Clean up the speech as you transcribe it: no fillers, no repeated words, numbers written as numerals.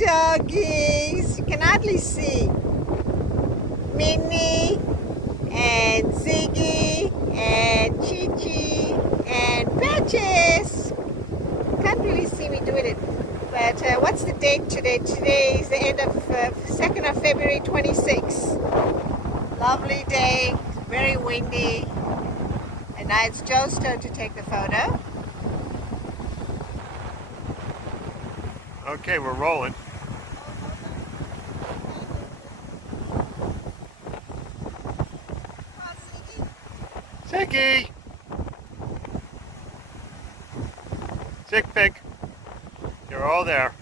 doggies. You can hardly see. Minnie and Ziggy and Chi-Chi and Patches. Can't really see me doing it. But what's the date today? Today is the end of 2nd of February 26. Lovely day, very windy. And now it's Joe's turn to take the photo. Okay, we're rolling. Ziggy! Zig pig. You're all there.